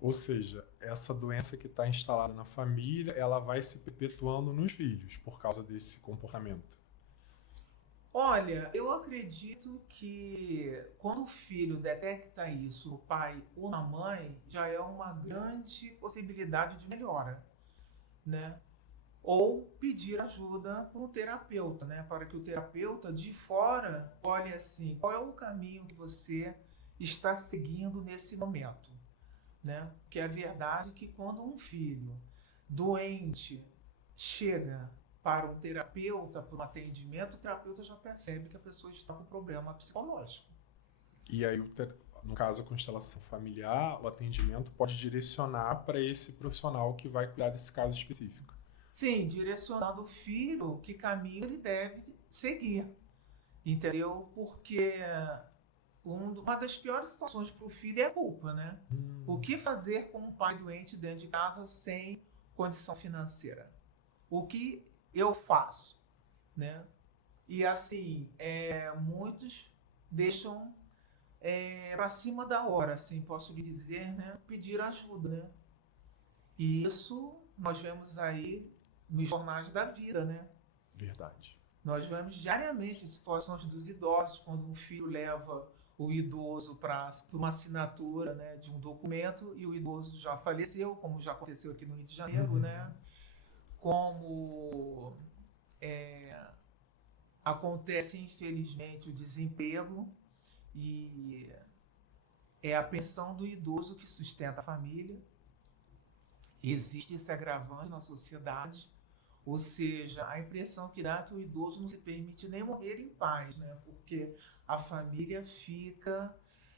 Ou seja, essa doença que está instalada na família, ela vai se perpetuando nos filhos por causa desse comportamento. Olha, eu acredito que quando o filho detecta isso no pai ou na mãe, já é uma grande possibilidade de melhora, né? Ou pedir ajuda para um terapeuta, né? Para que o terapeuta de fora olhe assim, qual é o caminho que você está seguindo nesse momento, né? Que é a verdade que quando um filho doente chega para um terapeuta, para um atendimento, o terapeuta já percebe que a pessoa está com problema psicológico. E aí, no caso, a constelação familiar, o atendimento pode direcionar para esse profissional que vai cuidar desse caso específico. Sim, direcionando o filho que caminho ele deve seguir, entendeu? Porque uma das piores situações para o filho é a culpa, né? O que fazer com um pai doente dentro de casa sem condição financeira? O que eu faço, né? E assim, muitos deixam para cima da hora, assim, posso lhe dizer, né? Pedir ajuda, né? E isso nós vemos aí nos jornais da vida, né? Verdade. Nós vemos diariamente situações dos idosos, quando um filho leva o idoso para uma assinatura, né, de um documento e o idoso já faleceu, como já aconteceu aqui no Rio de Janeiro, né? Como acontece, infelizmente, o desemprego e é a pensão do idoso que sustenta a família. Existe esse agravante na sociedade, ou seja, a impressão que dá é que o idoso não se permite nem morrer em paz, né? Porque a família fica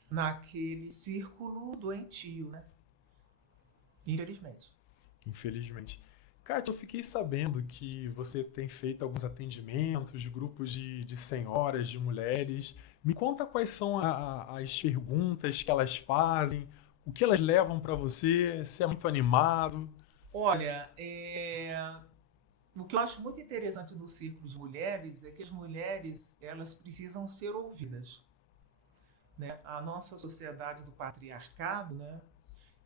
naquele círculo doentio, né? Infelizmente. Infelizmente. Kátia, eu fiquei sabendo que você tem feito alguns atendimentos, grupos de senhoras, de mulheres. Me conta quais são as perguntas que elas fazem, o que elas levam para você, se é muito animado. Olha, o que eu acho muito interessante no círculo de mulheres é que as mulheres elas precisam ser ouvidas, né? A nossa sociedade do patriarcado, né?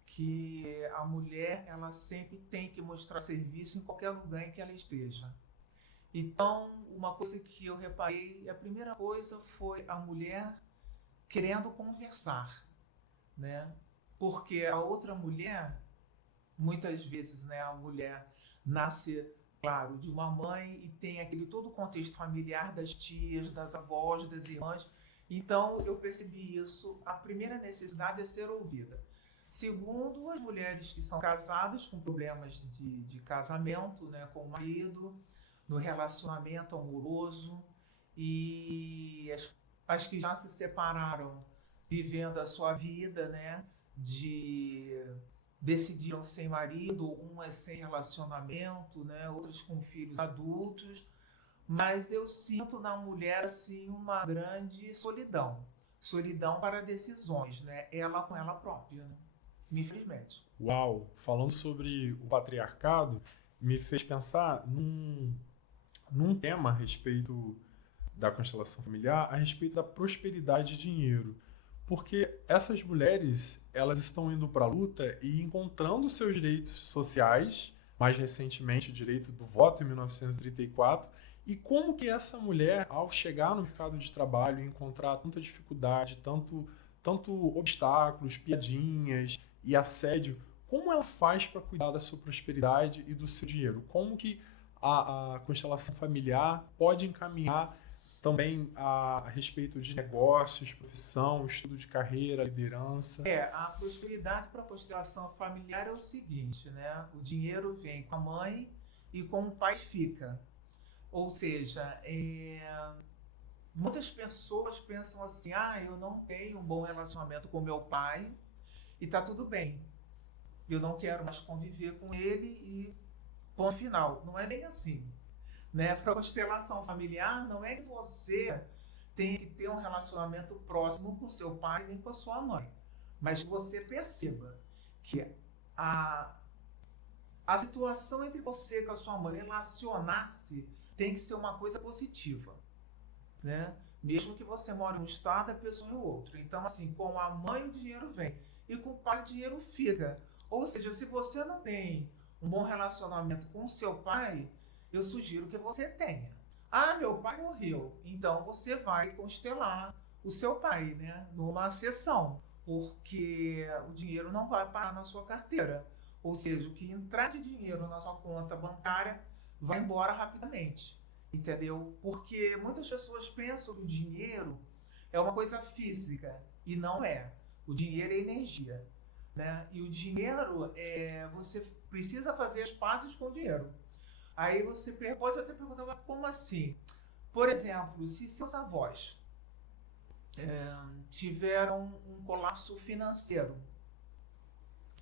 Que a mulher ela sempre tem que mostrar serviço em qualquer lugar em que ela esteja. Então, uma coisa que eu reparei, a primeira coisa foi a mulher querendo conversar, né? Porque a outra mulher, muitas vezes, né, a mulher nasce, claro, de uma mãe e tem aquele todo o contexto familiar das tias, das avós, das irmãs. Então, eu percebi isso. A primeira necessidade é ser ouvida. Segundo, as mulheres que são casadas com problemas de casamento, né, com o marido, no relacionamento amoroso, e as que já se separaram, vivendo a sua vida, né, decidiram sem marido, umas sem relacionamento, né, outras com filhos adultos, mas eu sinto na mulher assim uma grande solidão, solidão para decisões, né, ela com ela própria, né? Infelizmente. Uau! Falando sobre o patriarcado, me fez pensar num tema a respeito da constelação familiar, a respeito da prosperidade e dinheiro. Porque essas mulheres, elas estão indo para a luta e encontrando seus direitos sociais, mais recentemente o direito do voto em 1934, e como que essa mulher, ao chegar no mercado de trabalho e encontrar tanta dificuldade, tanto obstáculos, piadinhas e assédio, como ela faz para cuidar da sua prosperidade e do seu dinheiro? Como que a constelação familiar pode encaminhar também a respeito de negócios, profissão, estudo de carreira, liderança? A prosperidade para a constelação familiar é o seguinte, né? O dinheiro vem com a mãe e com o pai fica. Ou seja, muitas pessoas pensam assim, eu não tenho um bom relacionamento com meu pai e tá tudo bem. Eu não quero mais conviver com ele e ponto final. Não é bem assim, né? Para a constelação familiar, não é que você tem que ter um relacionamento próximo com seu pai nem com a sua mãe, mas que você perceba que a, a situação entre você e a sua mãe, relacionar-se, tem que ser uma coisa positiva, né? Mesmo que você mora em um estado, a pessoa em outro. Então, assim, com a mãe o dinheiro vem. e com o pai o dinheiro fica. Ou seja, se você não tem um bom relacionamento com o seu pai, eu sugiro que você tenha. Ah, meu pai morreu. Então você vai constelar o seu pai, né? Numa sessão, porque o dinheiro não vai parar na sua carteira. Ou seja, o que entrar de dinheiro na sua conta bancária vai embora rapidamente. Entendeu? Porque muitas pessoas pensam que o dinheiro é uma coisa física e não é. O dinheiro é energia, né? E o dinheiro, você precisa fazer as pazes com o dinheiro. Aí você pode até perguntar, mas como assim? Por exemplo, se seus avós tiveram um colapso financeiro,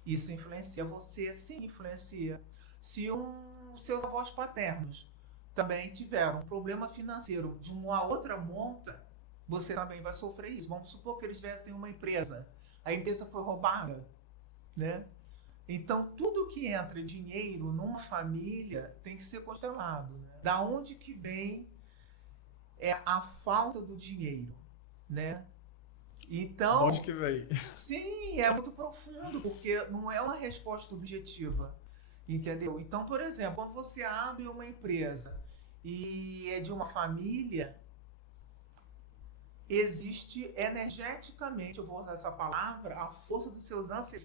isso influencia você? Sim, influencia. Se seus avós paternos também tiveram um problema financeiro de uma outra monta, você também vai sofrer isso. Vamos supor que eles tivessem uma empresa, a empresa foi roubada, né? Então, tudo que entra dinheiro numa família tem que ser constelado, né? Da onde que vem a falta do dinheiro, né? Então, de onde que vem? sim, é muito profundo, porque não é uma resposta objetiva, entendeu? Então, por exemplo, quando você abre uma empresa e é de uma família, existe energeticamente, eu vou usar essa palavra, a força dos seus ancestrais